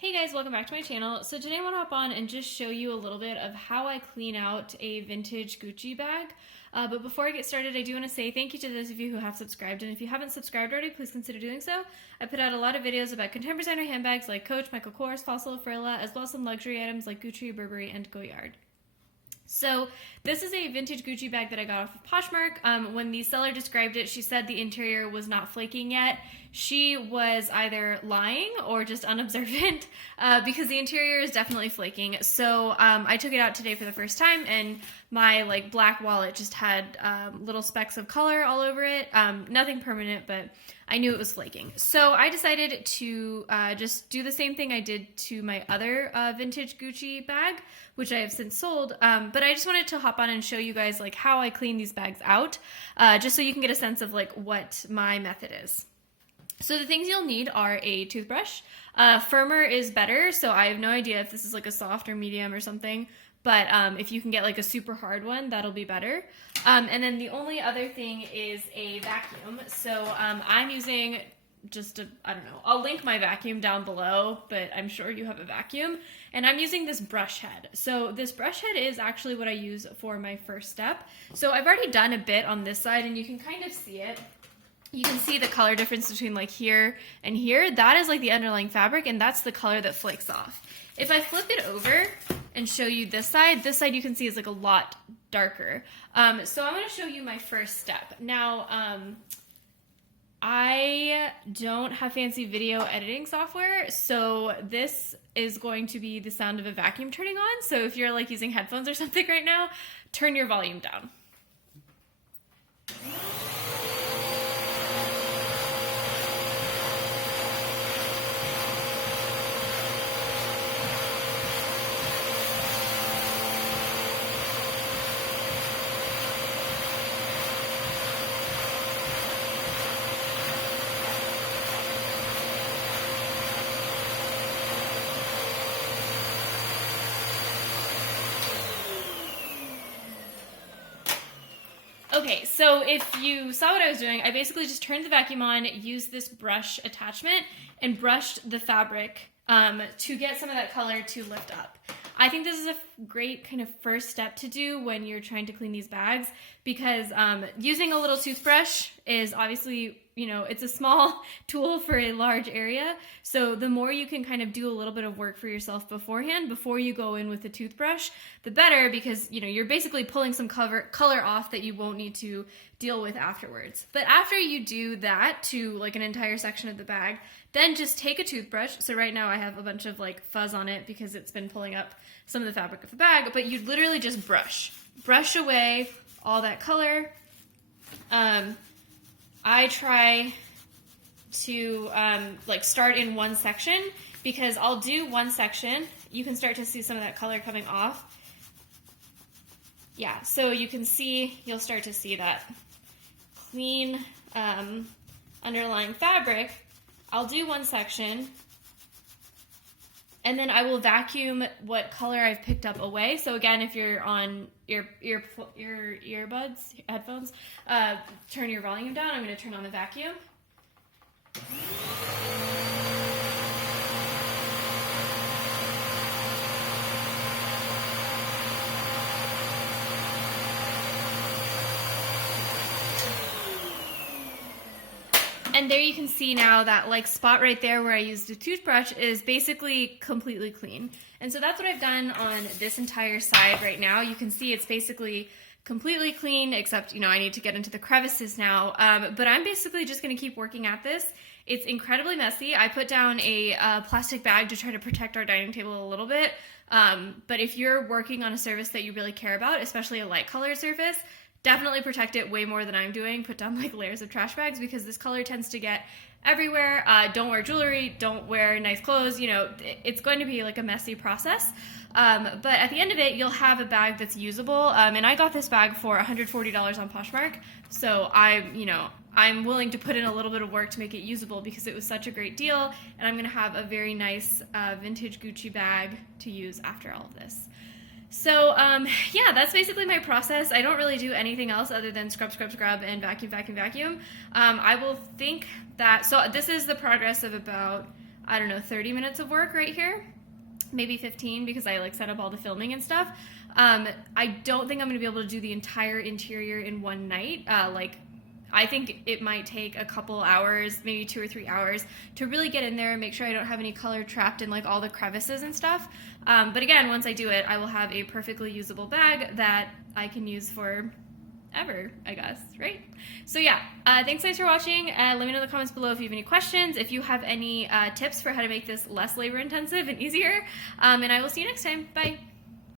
Hey guys, welcome back to my channel. So today I want to hop on and just show you a little bit of how I clean out a vintage Gucci bag. But before I get started, I do want to say thank you to those of you who have subscribed. And if you haven't subscribed already, please consider doing so. I put out a lot of videos about contemporary designer handbags like Coach, Michael Kors, Fossil, Frilla, as well as some luxury items like Gucci, Burberry, and Goyard. So this is a vintage Gucci bag that I got off of Poshmark. When the seller described it, she said the interior was not flaking yet. She was either lying or just unobservant because the interior is definitely flaking. So I took it out today for the first time, and my black wallet just had little specks of color all over it. Nothing permanent, but I knew it was flaking. So I decided to just do the same thing I did to my other vintage Gucci bag, which I have since sold. But I just wanted to hop on and show you guys how I clean these bags out, just so you can get a sense of what my method is. So the things you'll need are a toothbrush. Firmer is better, so I have no idea if this is a soft or medium or something, but if you can get a super hard one, that'll be better. And then the only other thing is a vacuum. So I'm using I don't know, I'll link my vacuum down below, but I'm sure you have a vacuum. And I'm using this brush head. So this brush head is actually what I use for my first step. So I've already done a bit on this side, and you can kind of see it. You can see the color difference between here and here. That is the underlying fabric, and that's the color that flakes off. If I flip it over and show you this side you can see is a lot darker. So I'm going to show you my first step. Now, I don't have fancy video editing software, so this is going to be the sound of a vacuum turning on. So if you're using headphones or something right now, turn your volume down. Okay, so if you saw what I was doing, I basically just turned the vacuum on, used this brush attachment, and brushed the fabric to get some of that color to lift up. I think this is a great kind of first step to do when you're trying to clean these bags, because using a little toothbrush is obviously, it's a small tool for a large area. So the more you can kind of do a little bit of work for yourself beforehand, before you go in with the toothbrush, the better, because you're basically pulling some color off that you won't need to deal with afterwards. But after you do that to an entire section of the bag, then just take a toothbrush. So right now I have a bunch of fuzz on it because it's been pulling up some of the fabric of the bag, but you literally just brush away all that color. I try to start in one section, because I'll do one section. You can start to see some of that color coming off. Yeah, so you'll start to see that clean underlying fabric. I'll do one section, and then I will vacuum what color I've picked up away. So again, if you're on your earbuds, headphones, turn your volume down. I'm going to turn on the vacuum. And there you can see now that spot right there where I used a toothbrush is basically completely clean. And so that's what I've done on this entire side right now. You can see it's basically completely clean, except, I need to get into the crevices now. But I'm basically just going to keep working at this. It's incredibly messy. I put down a plastic bag to try to protect our dining table a little bit. But if you're working on a surface that you really care about, especially a light color surface, definitely protect it way more than I'm doing. Put down layers of trash bags, because this color tends to get everywhere. Don't wear jewelry, don't wear nice clothes. It's going to be a messy process. But at the end of it, you'll have a bag that's usable. And I got this bag for $140 on Poshmark. So I'm willing to put in a little bit of work to make it usable, because it was such a great deal. And I'm going to have a very nice vintage Gucci bag to use after all of this. So, yeah, that's basically my process. I don't really do anything else other than scrub, scrub, scrub, and vacuum, vacuum, vacuum. I will think that, so this is the progress of about I don't know, 30 minutes of work right here, maybe 15 because I like set up all the filming and stuff. I don't think I'm gonna be able to do the entire interior in one night. I think it might take a couple hours, maybe 2 or 3 hours, to really get in there and make sure I don't have any color trapped in like all the crevices and stuff. But again, once I do it, I will have a perfectly usable bag that I can use for ever, I guess, right? So yeah, thanks guys for watching. Let me know in the comments below if you have any questions, if you have any tips for how to make this less labor intensive and easier. And I will see you next time. Bye.